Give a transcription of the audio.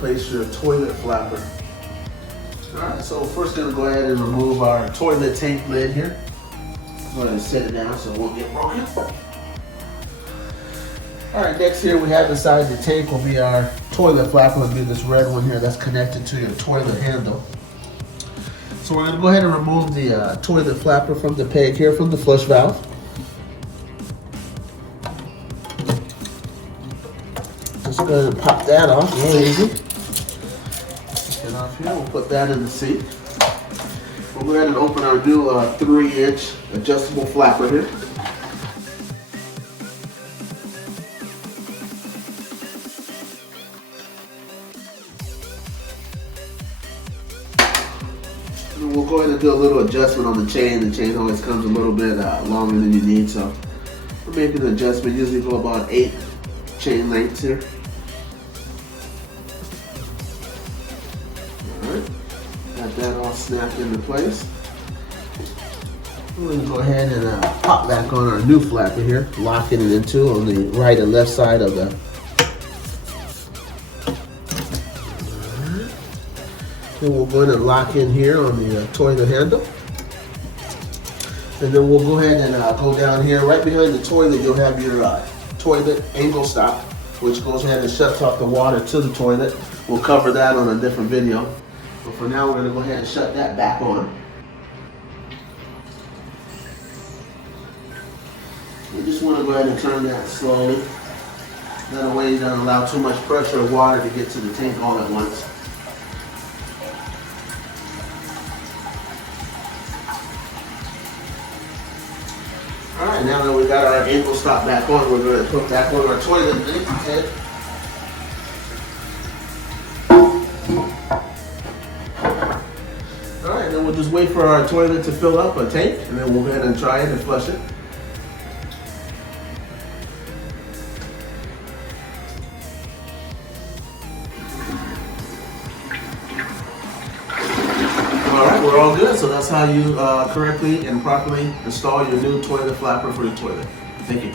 replace your toilet flapper. Alright, so first gonna go ahead and remove our toilet tank lid here. Go ahead and set it down so it won't get broken. Alright, next here we have inside the tank will be our toilet flapper. It'll be this red one here that's connected to your toilet handle. So we're gonna go ahead and remove the toilet flapper from the peg here from the flush valve. Just go ahead and pop that off, real easy. Get off here, we'll put that in the seat. We'll go ahead and open our new 3-inch adjustable flapper here. And we'll go ahead and do a little adjustment on the chain. The chain always comes a little bit longer than you need, so we'll make an adjustment. Usually go about 8 chain lengths here. Got that all snapped into place. We're going to go ahead and pop back on our new flapper here, locking it into on the right and left side of the. Then we'll go ahead and lock in here on the toilet handle. And then we'll go ahead and go down here. Right behind the toilet, you'll have your toilet angle stop, which goes ahead and shuts off the water to the toilet. We'll cover that on a different video. But for now, we're going to go ahead and shut that back on. You just want to go ahead and turn that slowly. That way you don't allow too much pressure of water to get to the tank all at once. Alright, now that we got our ankle stop back on, we're going to put back on our toilet head. Alright, then we'll just wait for our toilet to fill up a tank, and then we'll go ahead and try it and flush it. Alright, we're all good. So that's how you correctly and properly install your new toilet flapper for your toilet. Thank you.